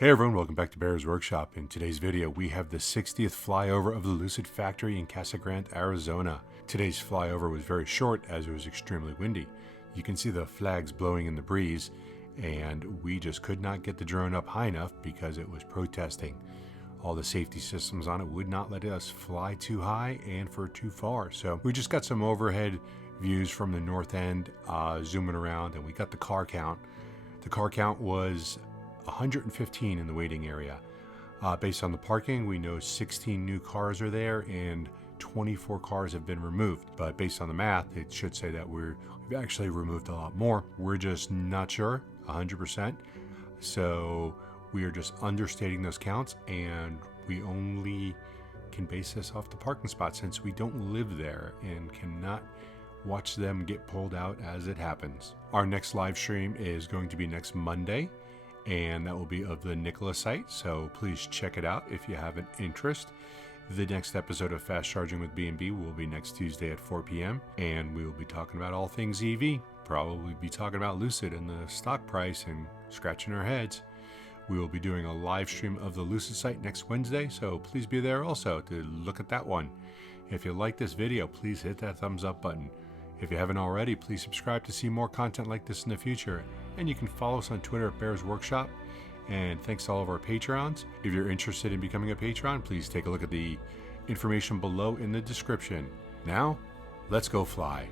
Hey everyone, welcome back to Bear's Workshop. In today's video, we have the 60th flyover of the Lucid factory in Casa Grande, Arizona. Today's flyover was very short as it was extremely windy. You can see the flags blowing in the breeze, and we just could not get the drone up high enough because it was protesting. All the safety systems on it would not let us fly too high and for too far. So we just got some overhead views from the north end, zooming around, and we got the car count. The car count was 115 in the waiting area. Based on the parking, we know 16 new cars are there and 24 cars have been removed. But based on the math, it should say that we've actually removed a lot more. We're just not sure 100%. So we are just understating those counts, and we only can base this off the parking spot since we don't live there and cannot watch them get pulled out as it happens. Our next live stream is going to be next Monday, and that will be of the Nikola site, so please check it out if you have an interest. The next episode of Fast Charging with B&B will be next Tuesday at 4 p.m. and we will be talking about all things EV. Probably be talking about Lucid and the stock price and scratching our heads. We will be doing a live stream of the Lucid site next Wednesday, so please be there also to look at that one. If you like this video, please hit that thumbs up button. If you haven't already, please subscribe to see more content like this in the future. And you can follow us on Twitter at Bear's Workshop. And thanks to all of our Patrons. If you're interested in becoming a Patron, please take a look at the information below in the description. Now, let's go fly.